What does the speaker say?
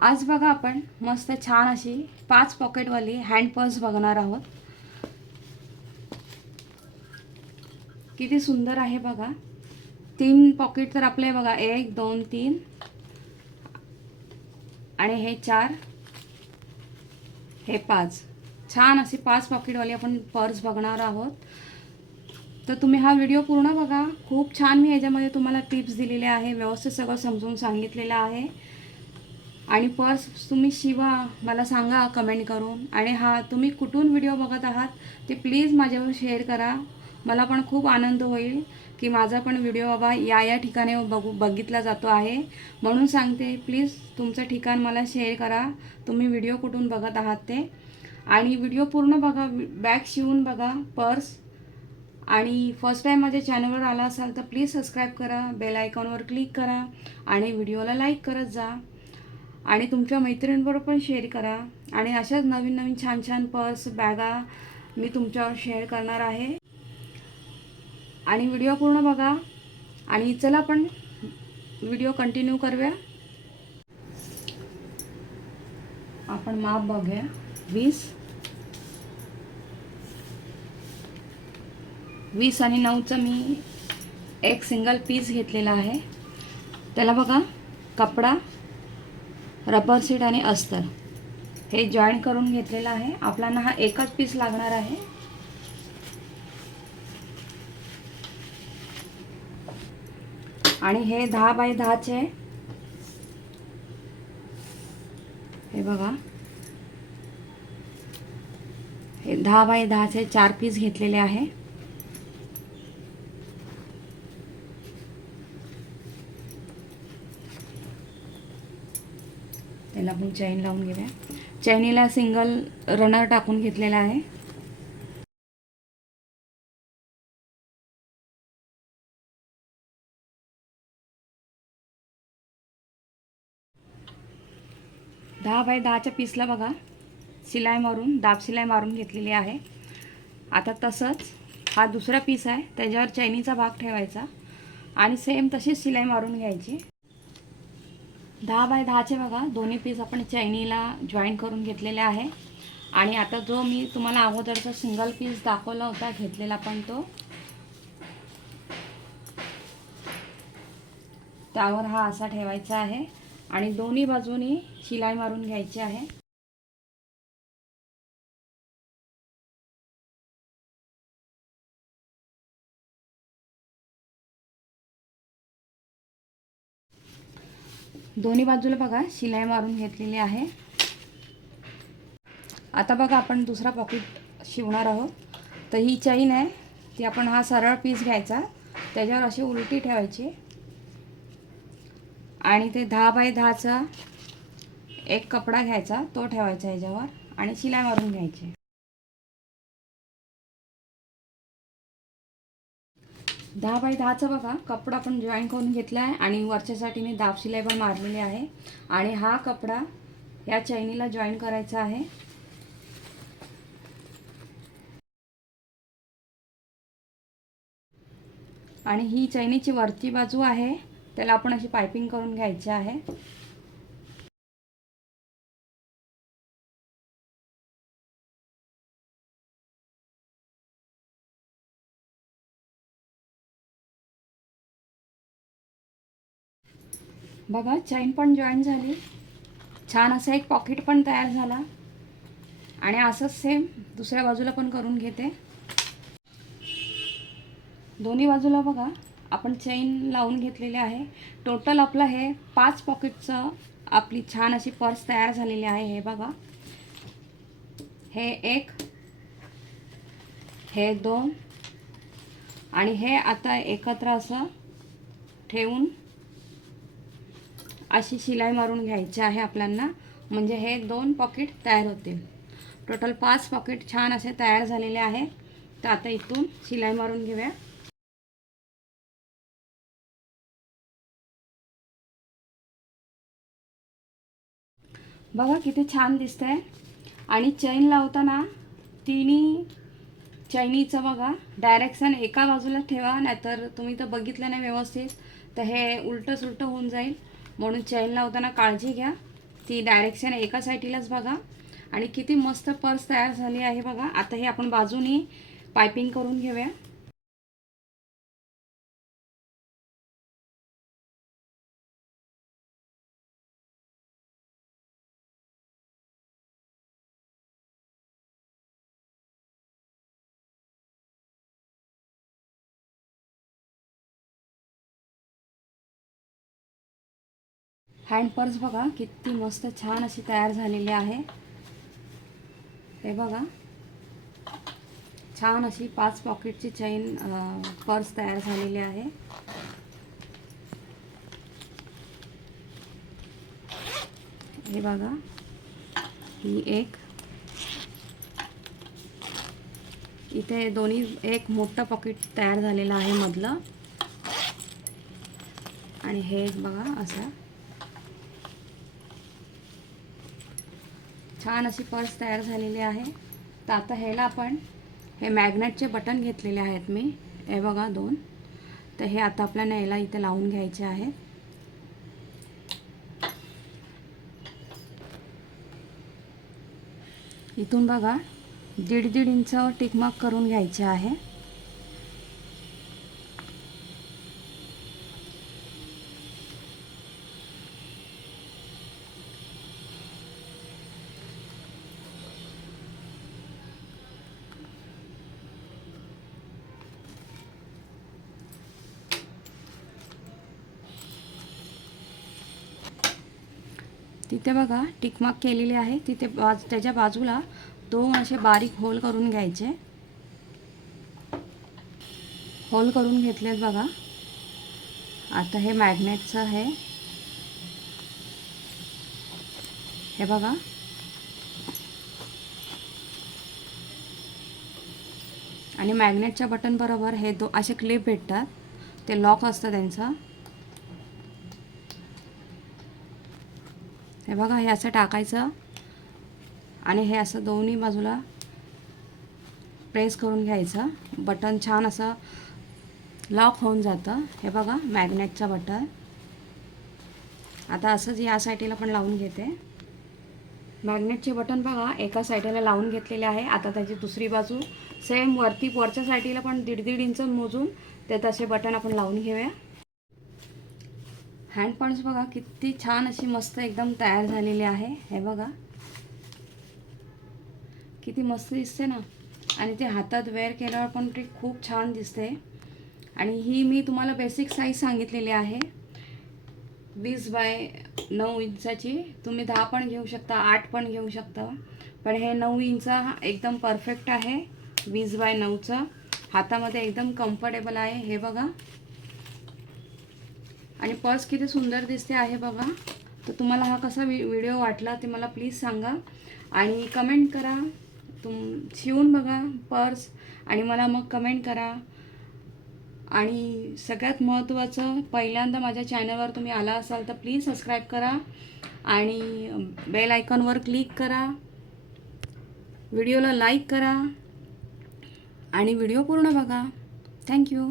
आज बघा आपण मस्त छान अशी पाच पॉकेटवाली हँड पर्स बघणार आहोत. किती सुंदर आहे बघा. तीन पॉकेट तर आपले बघा एक दोन तीन. आणि हे चार हे पाच. छान अशी पाच पॉकेटवाली आपण पर्स बघणार आहोत. तर तुम्ही हा व्हिडिओ पूर्ण बघा. खूप छान मी याच्यामध्ये तुम्हाला टिप्स दिलेल्या आहे. व्यवस्थित सगळं समजून सांगितलेलं आहे. आणि पर्स तुम्ही शिवा मला सांगा कमेंट करून. आणि हा तुम्ही कुठून व्हिडिओ बघत आहात ते प्लीज माझ्यावर शेअर करा. मला पण खूप आनंद होईल की माझा पण व्हिडिओ बाबा या या ठिकाणी बघू बघितला जातो आहे. म्हणून सांगते प्लीज तुमचं ठिकाण मला शेअर करा. तुम्ही व्हिडिओ कुठून बघत आहात ते. आणि व्हिडिओ पूर्ण बघा बॅग शिवून बघा पर्स आणि फर्स्ट टाईम माझ्या चॅनलवर आला असाल तर प्लीज सबस्क्राईब करा बेल आयकॉनवर क्लिक करा. आणि व्हिडिओला लाईक करत जा. आणि तुमच्या मैत्रिणींबरोबर पण शेअर करा. आणि अशाच नवीन नवीन छान छान पर्स बॅगा मी तुमच्यावर शेअर करणार आहे. आणि व्हिडिओ पूर्ण बघा. आणि चला आपण व्हिडिओ कंटिन्यू करूया. आपण माप बघूया. वीस. वीस आणि नऊचं मी एक सिंगल पीस घेतलेला आहे. त्याला बघा कपडा. रबर सीट आणि अस्तर. हे जॉईन करून घेतलेलं आहे. आपल्याला हा एकच पीस लागणार आहे. आणि हे दहा बाय दहाचे. हे बघा. हे दहा बाय दहाचे चार पीस घेतलेले आहे. त्याला आपण चैन लावून घेऊया. चैनीला सिंगल रनर टाकून घेतलेला आहे. दहा बाय दहाच्या पीसला बघा. शिलाई मारून दाब शिलाई मारून घेतलेली आहे. आता तसंच हा दुसरा पीस आहे. त्याच्यावर चैनीचा भाग ठेवायचा. आणि सेम तशीच शिलाई मारून घ्यायची. दहा बाय दहाचे बघा दोन्ही पीस आपण चैनीला जॉईन करून घेतलेले आहे. आणि आता जो मी तुम्हाला अगोदरचा सिंगल पीस दाखवला होता घेतलेला पण तो. त्यावर हा असा ठेवायचा आहे. आणि दोन्ही बाजूनी शिलाई मारून घ्यायची आहे. दोन्ही बाजूला बघा शिलाई मारून घेतलेली आहे. आता बघा आपण दुसरा पॉकेट शिवणार आहोत. तर ही चैन आहे ती आपण हा सरळ पीस घ्यायचा. त्याच्यावर अशी उलटी ठेवायची. आणि ते दहा बाय दहाचा एक कपडा घ्यायचा तो ठेवायचा याच्यावर. आणि शिलाई मारून घ्यायची. दहा बाय दहाचा बघा कपडा आपण जॉईन करून घेतला आहे आणि वरच्यासाठी मी दाब शिलाई पण मारलेली आहे. आणि हा कपडा या चैनीला जॉईन करायचा आहे. आणि ही चैनीची वरची बाजू आहे त्याला आपण अशी पायपिंग करून घ्यायची आहे. बघा चैन पण जॉईन झाली. छान असं एक पॉकेट पण तयार झाला. आणि असंच सेम दुसऱ्या बाजूला पण करून घेते. दोन्ही बाजूला बघा आपण चैन लावून घेतलेली आहे. टोटल आपलं हे पाच पॉकेटचं आपली छान अशी पर्स तयार झालेली आहे हे बघा. हे एक हे दोन आणि हे आता एकत्र असं ठेवून अशी शिलाई मारून घ्यायची आहे आपल्यांना. म्हणजे हे दोन पॉकेट तयार होतील. टोटल पाच पॉकेट छान असे तयार झालेले आहे. तर आता इथून शिलाई मारून घेऊया. बघा किती छान दिसतंय. आणि चैन लावताना तिन्ही चैनीचं बघा. डायरेक्शन एका बाजूला ठेवा नाहीतर तुम्ही तर बघितलं नाही व्यवस्थित. तर हे उलटं सुलटं होऊन जाईल. म्हणून चैन लावताना काळजी घ्या. ती डायरेक्शन एका साईटीलाच बघा. आणि किती मस्त पर्स तयार झाली आहे बघा. आता हे आपण बाजूनी पायपिंग करून घेऊया. हँड पर्स बघा किती मस्त छान अशी तयार झालेली आहे. हे बघा. छान अशी पाच पॉकेटची चैन पर्स तयार झालेली आहे. हे बघा. ही एक. इथे दोन्ही एक मोठं पॉकेट तयार झालेलं आहे मधलं. आणि हे एक बघा असं. छान अशी पर्स तयार झालेली आहे. तर आता ह्याला आपण हे मॅग्नेटचे बटन घेतलेले आहेत मी. हे बघा दोन. तर हे आता आपल्याला याला इथे लावून घ्यायचे आहेत. इथून बघा दीड दीड इंच टिकमार्क करून घ्यायचे आहे. तिथे बघा टिकमार्क केलेली आहे. तिथे बाज त्याच्या बाजूला दोन असे बारीक होल करून घ्यायचे. होल करून घेतलेत बघा. आता हे मॅग्नेटचं आहे. हे बघा. आणि मॅग्नेटच्या बटन बरोबर हे दो असे क्लिप भेटतात. ते लॉक असतं त्यांचं. हे बघा हे असं टाकायचं. आणि हे असं दोन्ही बाजूला प्रेस करून घ्यायचं. बटन छान असं लॉक होऊन जातं. हे बघा मॅग्नेटचं बटन. आता असंच या साईडला पण लावून घेते. मॅग्नेटचे बटन बघा एका साईडला लावून घेतलेले आहे. आता त्याची दुसरी बाजू सेम वरती वरच्या साईडला पण दीड दीड इंच मोजून ते तसे बटन आपण लावून घेऊया. हँड बघा किती छान अशी मस्त एकदम तयार झालेली आहे. हे बघा. किती मस्त दिसते ना. आणि ते हातात वेअर केल्यावर पण ते खूप छान दिसते. आणि ही मी तुम्हाला बेसिक साईज सांगितलेली आहे. वीस बाय नऊ इंचाची. तुम्ही दहा पण घेऊ शकता आठ पण घेऊ शकता. पण हे नऊ इंच एकदम परफेक्ट आहे. वीस बाय नऊचं. हातामध्ये एकदम कम्फर्टेबल आहे. हे बघा. आणि पर्स किती सुंदर दिसते आहे बघा. तर तुम्हाला हा कसा वि व्हिडिओ वाटला ते मला प्लीज सांगा. आणि कमेंट करा. तुम शिवून बघा पर्स आणि मला मग कमेंट करा. आणि सगळ्यात महत्त्वाचं पहिल्यांदा माझ्या चॅनलवर तुम्ही आला असाल तर प्लीज सबस्क्राईब करा. आणि बेल आयकॉनवर क्लिक करा. व्हिडिओला लाईक करा. आणि व्हिडिओ पूर्ण बघा. थँक्यू